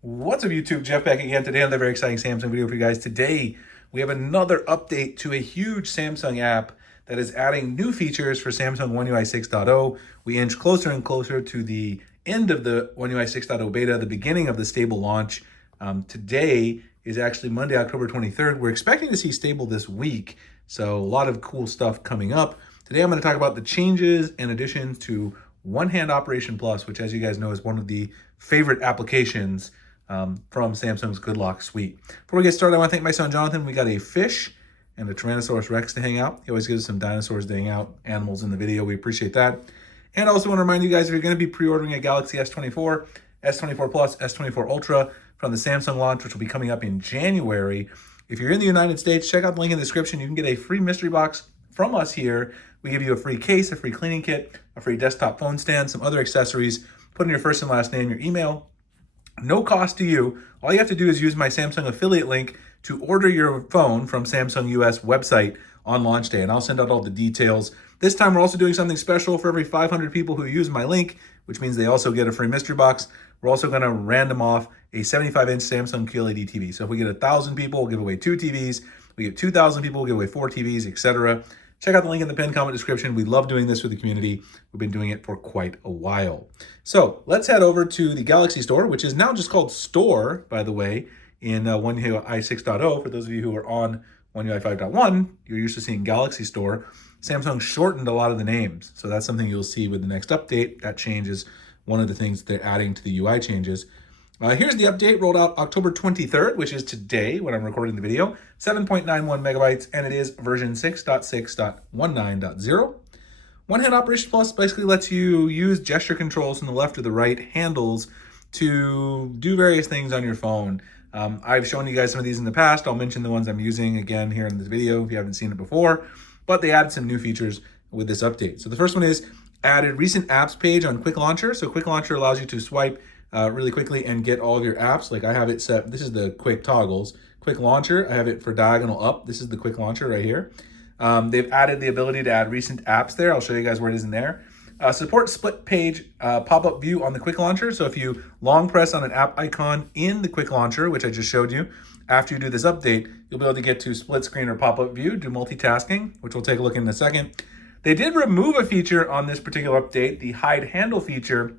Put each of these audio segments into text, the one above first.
What's up YouTube? Jeff back again. Today another very exciting Samsung video for you guys. Today we have another update to a huge Samsung app that is adding new features for Samsung One UI 6.0. We inch closer and closer to the end of the One UI 6.0 beta, the beginning of the stable launch. Today is actually Monday, October 23rd. We're expecting to see stable this week, so a lot of cool stuff coming up. Today I'm going to talk about the changes and additions to One Hand Operation Plus, which, as you guys know, is one of the favorite applications from Samsung's Good Lock suite. Before we get started, I want to thank my son Jonathan. We got a fish and a Tyrannosaurus Rex to hang out. He always gives us some dinosaurs to hang out, animals in the video. We appreciate that. And I also want to remind you guys, if you're going to be pre-ordering a Galaxy S24, S24 Plus, S24 Ultra from the Samsung launch, which will be coming up in January, if you're in the United States, check out the link in the description. You can get a free mystery box from us here. We give you a free case, a free cleaning kit, a free desktop phone stand, some other accessories. Put in your first and last name, your email. No cost to you. All you have to do is use my Samsung affiliate link to order your phone from Samsung US website on launch day, and I'll send out all the details. This time we're also doing something special for every 500 people who use my link, which means they also get a free mystery box. We're also going to random off a 75-inch Samsung QLED TV. So if we get 1,000 people, we'll give away 2 TVs. We get 2,000 people, we'll give away 4 TVs, etc. Check out the link in the pinned comment description. We love doing this for the community. We've been doing it for quite a while. So let's head over to the Galaxy Store, which is now just called Store, by the way, in One UI 6.0. For those of you who are on One UI 5.1, you're used to seeing Galaxy Store. Samsung shortened a lot of the names. So that's something you'll see with the next update. That change is one of the things they're adding to the UI changes. Here's the update, rolled out October 23rd, which is today when I'm recording the video. 7.91 megabytes, and it is version 6.6.19.0. One Hand Operation Plus basically lets you use gesture controls from the left or the right handles to do various things on your phone. I've shown you guys some of these in the past. I'll mention the ones I'm using again here in this video if you haven't seen it before, but they added some new features with this update. So the first one is added recent apps page on Quick Launcher. So Quick Launcher allows you to swipe really quickly and get all of your apps. Like I have it set, this is the quick toggles. Quick Launcher, I have it for diagonal up. This is the Quick Launcher right here. They've added the ability to add recent apps there. I'll show you guys where it is in there. Support split page pop-up view on the Quick Launcher. So if you long press on an app icon in the Quick Launcher, which I just showed you, after you do this update, you'll be able to get to split screen or pop-up view, do multitasking, which we'll take a look in a second. They did remove a feature on this particular update, the hide handle feature,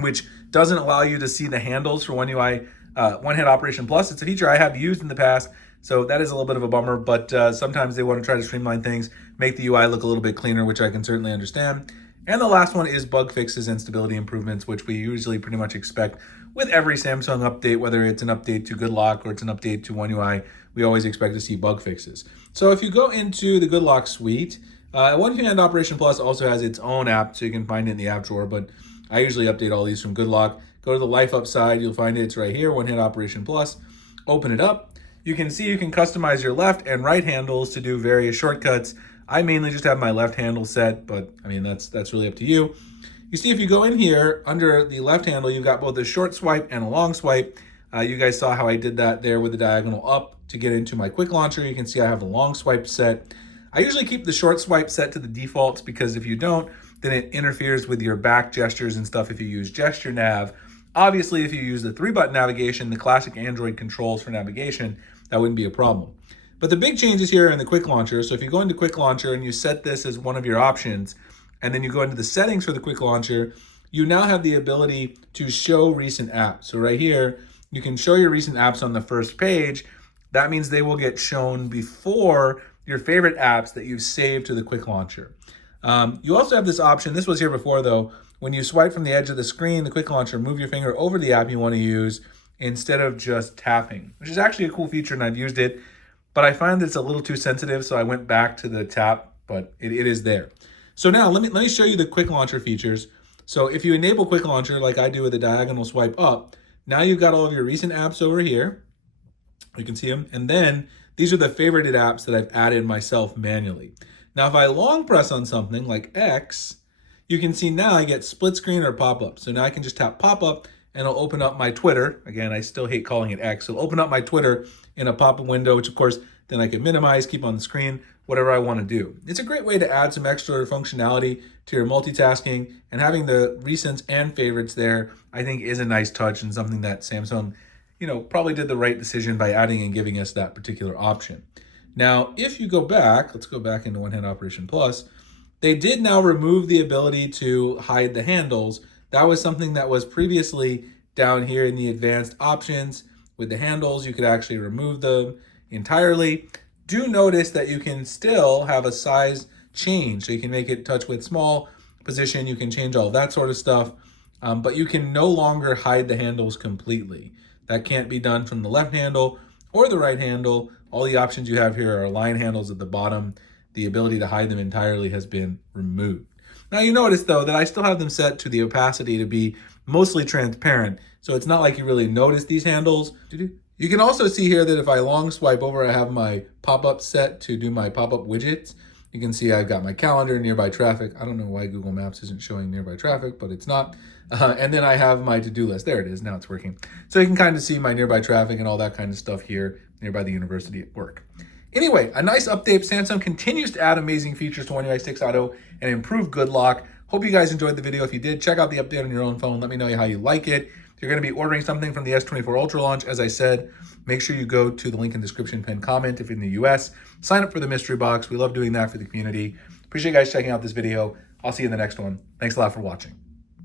which doesn't allow you to see the handles for One UI One Hand Operation Plus. It's a feature I have used in the past, so that is a little bit of a bummer, but sometimes they want to try to streamline things, make the UI look a little bit cleaner, which I can certainly understand. And the last one is bug fixes and stability improvements, which we usually pretty much expect with every Samsung update, whether it's an update to Good Lock or it's an update to One UI, we always expect to see bug fixes. So if you go into the Good Lock suite, One Hand Operation Plus also has its own app, so you can find it in the app drawer, but I usually update all these from Good Lock. Go to the Life Up side, you'll find it's right here, One Hand Operation Plus. Open it up. You can see you can customize your left and right handles to do various shortcuts. I mainly just have my left handle set, but I mean, that's really up to you. You see, if you go in here, under the left handle, you've got both a short swipe and a long swipe. You guys saw how I did that there with the diagonal up to get into my Quick Launcher. You can see I have the long swipe set. I usually keep the short swipe set to the defaults because if you don't, then it interferes with your back gestures and stuff if you use gesture nav. Obviously, if you use the 3-button navigation, the classic Android controls for navigation, that wouldn't be a problem. But the big change is here in the Quick Launcher. So if you go into Quick Launcher and you set this as one of your options, and then you go into the settings for the Quick Launcher, you now have the ability to show recent apps. So right here, you can show your recent apps on the first page. That means they will get shown before your favorite apps that you've saved to the Quick Launcher. You also have this option, this was here before though, when you swipe from the edge of the screen, the Quick Launcher, move your finger over the app you want to use instead of just tapping, which is actually a cool feature and I've used it, but I find that it's a little too sensitive, so I went back to the tap, but it is there. So now let me show you the Quick Launcher features. So if you enable Quick Launcher like I do with the diagonal swipe up, now you've got all of your recent apps over here. You can see them, and then these are the favorited apps that I've added myself manually. Now, if I long press on something like X, you can see now I get split screen or pop-up. So now I can just tap pop-up and it'll open up my Twitter. Again, I still hate calling it X. It'll open up my Twitter in a pop-up window, which of course then I can minimize, keep on the screen, whatever I want to do. It's a great way to add some extra functionality to your multitasking, and having the recents and favorites there, I think, is a nice touch and something that Samsung, probably did the right decision by adding and giving us that particular option. Now, if you go back, let's go back into One Hand Operation Plus, they did now remove the ability to hide the handles. That was something that was previously down here in the advanced options. With the handles, you could actually remove them entirely. Do notice that you can still have a size change. So you can make it touch with small position, you can change all that sort of stuff, but you can no longer hide the handles completely. That can't be done from the left handle or the right handle. All the options you have here are line handles at the bottom. The ability to hide them entirely has been removed. Now you notice though that I still have them set to the opacity to be mostly transparent, so it's not like you really notice these handles. You can also see here that if I long swipe over, I have my pop-up set to do my pop-up widgets. You can see I've got my calendar, nearby traffic. I don't know why Google Maps isn't showing nearby traffic, but it's not. And then I have my to-do list. There it is, now it's working. So you can kind of see my nearby traffic and all that kind of stuff here nearby the university at work. Anyway, a nice update. Samsung continues to add amazing features to One UI 6 Auto and improve good lock. Hope you guys enjoyed the video. If you did, check out the update on your own phone. Let me know how you like it. If you're going to be ordering something from the S24 Ultra launch, as I said, make sure you go to the link in the description, pin comment if you're in the US. Sign up for the mystery box. We love doing that for the community. Appreciate you guys checking out this video. I'll see you in the next one. Thanks a lot for watching.